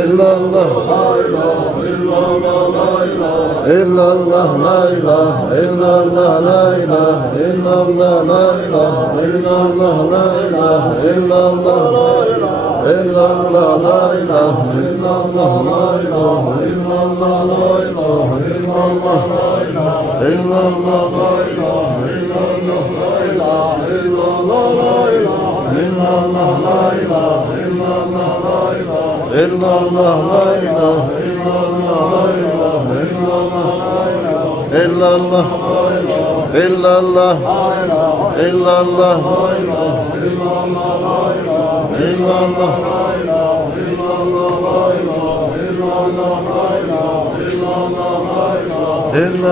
illallah, la ilahe illallah, la ilahe illallah, la ilahe illallah, la ilahe illallah, la ilahe illallah, la ilahe illallah, la ilahe illallah, la ilahe illallah, la ilahe illallah, la ilahe illallah, la ilahe illallah, la ilahe illallah, la ilahe illallah, la ilahe illallah, la ilahe illallah, la ilahe illallah, la ilahe illallah, la ilahe illallah, illallah, illallah, illallah, illallah,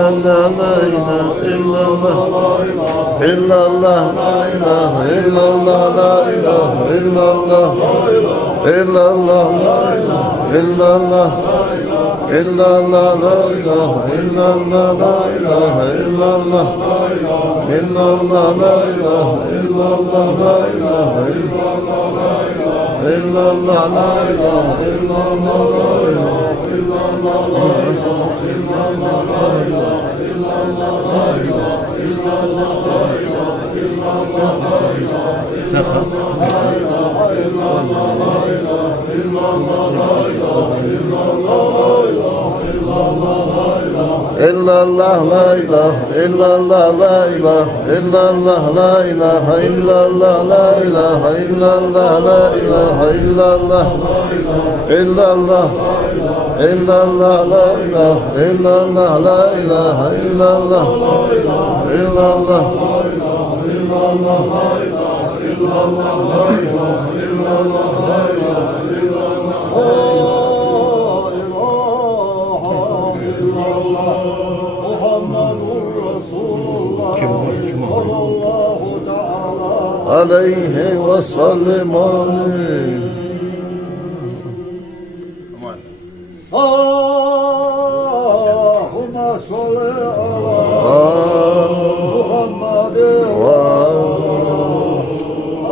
illallah, la ilahe illallah, illallah, la ilahe illallah, la ilahe illallah, illallah, illallah, illallah, la ilahe illallah, la ilahe illallah, illallah, la ilahe illallah, la ilahe illallah, illallah, la ilahe illallah, la ilahe illallah, la ilahe illallah, la ilahe illallah, la ilahe illallah, la ilahe illallah, la ilahe illallah, la ilahe illallah, la ilahe illallah, la ilahe illallah, illallah, la ilahe illallah, la ilahe illallah, la ilahe illallah, la ilahe illallah, la ilahe illallah, illallah, illallah, la ilahe illallah, la ilahe illallah, illallah, illallah, la ilahe illallah, la ilahe illallah, la ilahe illallah. Aleyhi ve sellem Allahümme salli ala Muhammed ve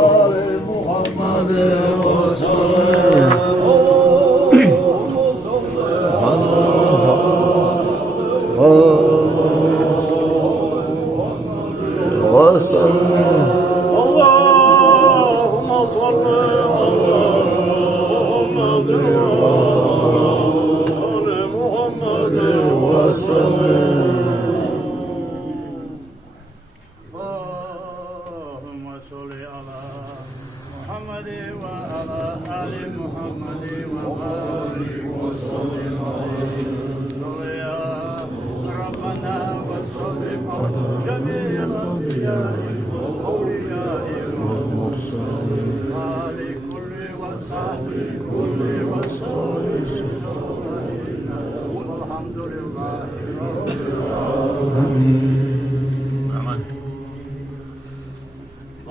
ali Muhammed ve sallim ve sallim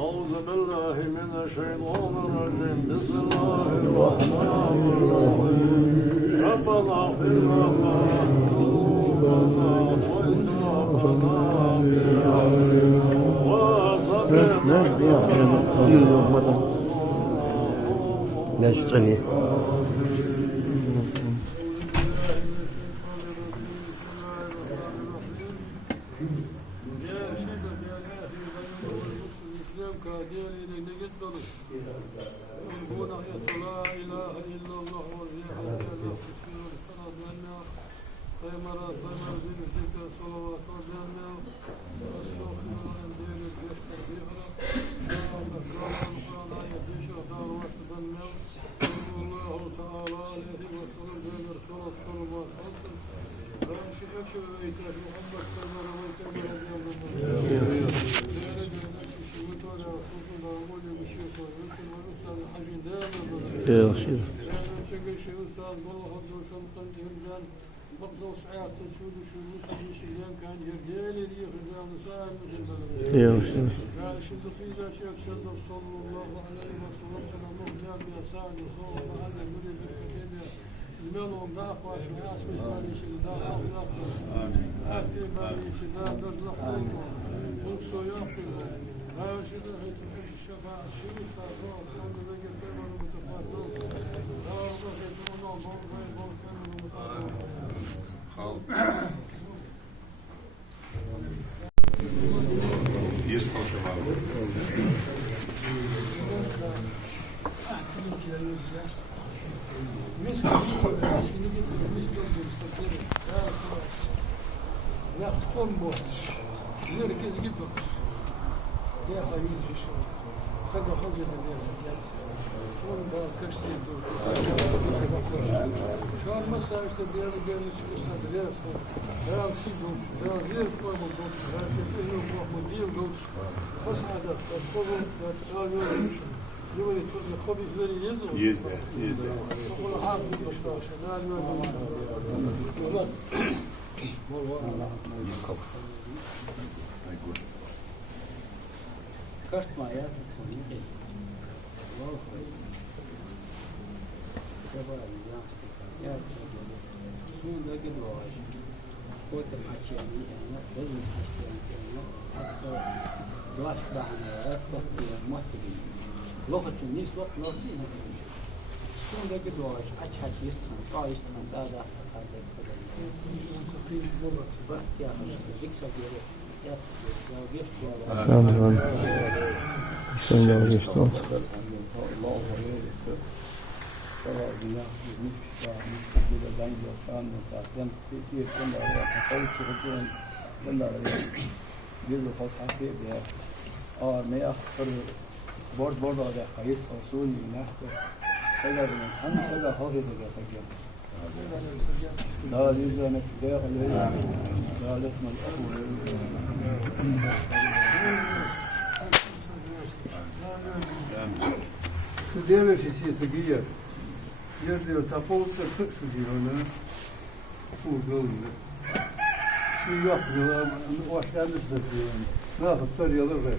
أعوذ بالله من الشيطان الرجيم بسم الله الرحمن الرحيم ربنا اغفر لنا ذنوبنا وإسرافنا في أمرنا وثبت Jest proszę bardzo. Şu an mesela işte değerli çıkışlar, değerli sigorta, değerli koruma, her şey yok, değil olmuş. Fasada, koruma, değerli يقول الخبز very easy. Yedi. والله عارف بالطاش لا Kart mı ya? وقت الناس وقت لطيف شلون ده قدواش أشحت يستخن قا يستخن ده هذا بس يا أخي زيك سجير يا جيش Amin. Sen de geçti. الله طبعا الله مش كده بنجي وكان ساعتين كتير كنا قوي شغلين كنا جزء فصحى كده ما يأخر برضه على خيس فصولي نحته سجل من هم سجل هذا ده سجل لا ليزا نكده عليه لا لسه الأول Studerar sig Segier. Gör det ta på sig kursstuderande. Forgående. Şu yapıyorlar, o aşağıda tutuyor. Ne yapıp sarıyorlar rätt.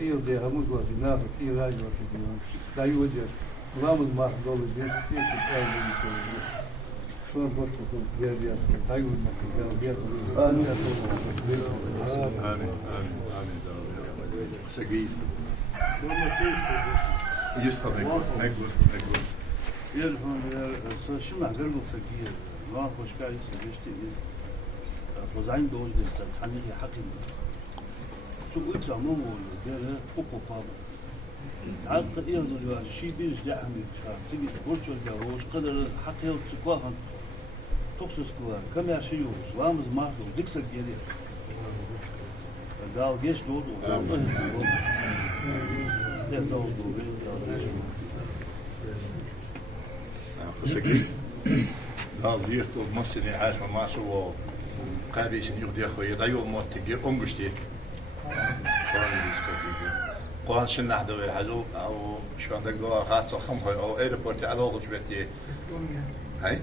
İyilde hamuz var, ne yapıp iyilay var diyor. Dayı diyor. Namaz mahdolu diyor. Hiç ayrılmıyor. Şuna bak bakalım geldi yaptı. Dayı geldi. Amin. Segis. Jest to negór. Så 심한 걸 먹기에 뭐 보시까 있어. 보장이 도저히 잔일이 하긴. 좀 의자 너무 내가 꼭꼭 봐. 다그 이어서 시비를 시작하면 저기 볼줄가 قدر حتى تسقوها تقصصكوا كما شيء وامز ما ديكسل ديالي قال جيش دودو ده دودو Segis. Dan zie je toch moesten in huis van Maas zo krijgen ze niet die goeie dat je moet je omgesteerd. قرآن شن نحده ويحلو أو شو عندك دوا خاص خمخة أو أيربورت على وقت شبتي هاي